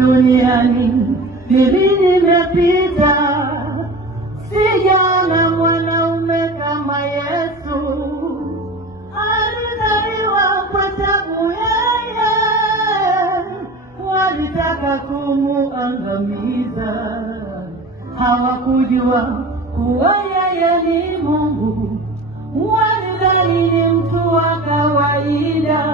duniani mimi nimepita, sijaona mwanaume kama Yesu. Alizaliwa kwa tabu yeye, walitaka kumuangamiza, hawakujua kuwa yeye ni Mungu. Walidhani ni mtu wa kawaida,